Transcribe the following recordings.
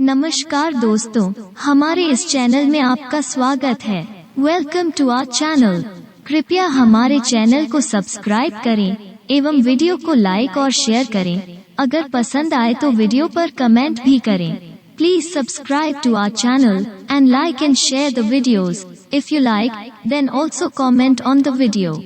नमस्कार दोस्तों, हमारे इस चैनल में आपका स्वागत है। Welcome two our channel. कृपया हमारे चैनल को सब्सक्राइब करें एवं वीडियो को लाइक और शेयर करें। अगर पसंद आए तो वीडियो पर कमेंट भी करें। Please subscribe to our channel and like and share the videos. If you like, then also comment on the video.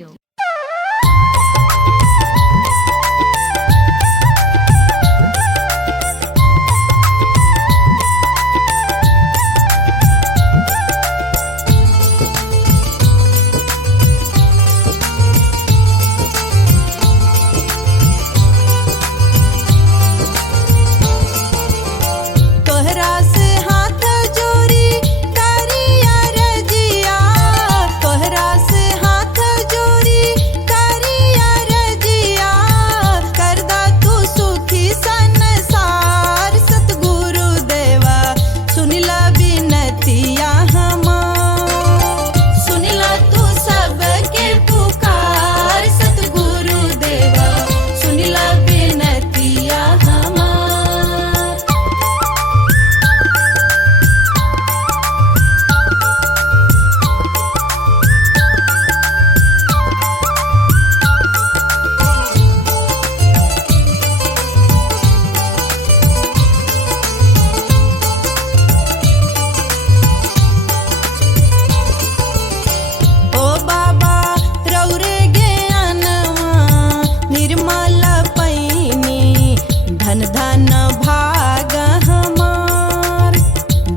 धन भाग हमार,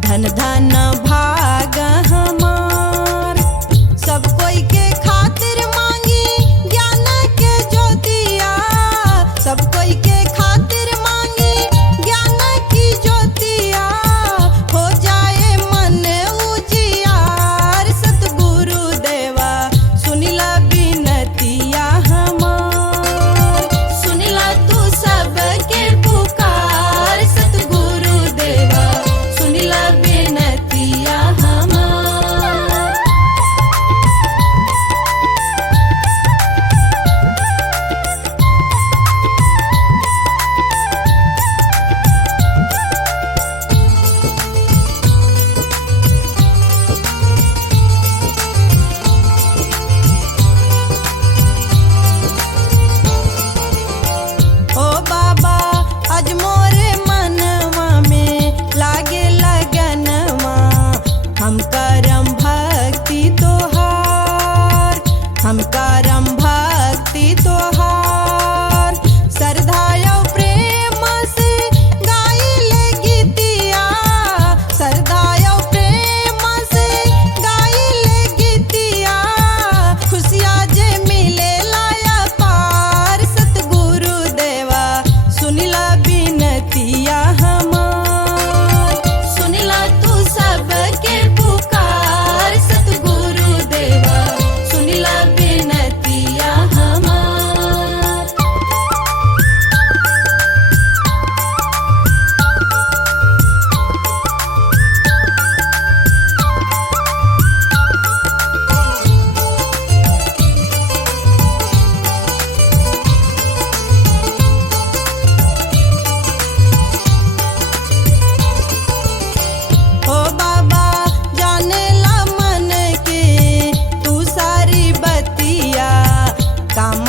धन धन भाग हमार। सब कोई के खातिर मांगी ज्ञान के ज्योतिया, सब कोई के खातिर मांगी ज्ञान की ज्योतिया। हो जाए मन उजियार, सतगुरु देवा सुनिला बिनतिया हमार। सुनिला तू सबके पुकार, सतगुरु देवा सुनिला बिनतिया हमार। ओ बाबा आज मोरे मनवा में लागे लगनवा, हम करम भक्ति तोहार, हम करम भक्ति तोहार। श्रद्धा प्रेम से गाइले गीतिया, श्रद्धा प्रेम से गाइले गीतिया। खुशिया जे मिले लाया पार, सतगुरु देवा सुनिला बिनतिया हमार। सुनिला तू सबके पुकार, सतगुरु देवा सुनिला बिनतिया हमार। ओ बाबा जाने ला मन के तू सारी बतिया, काम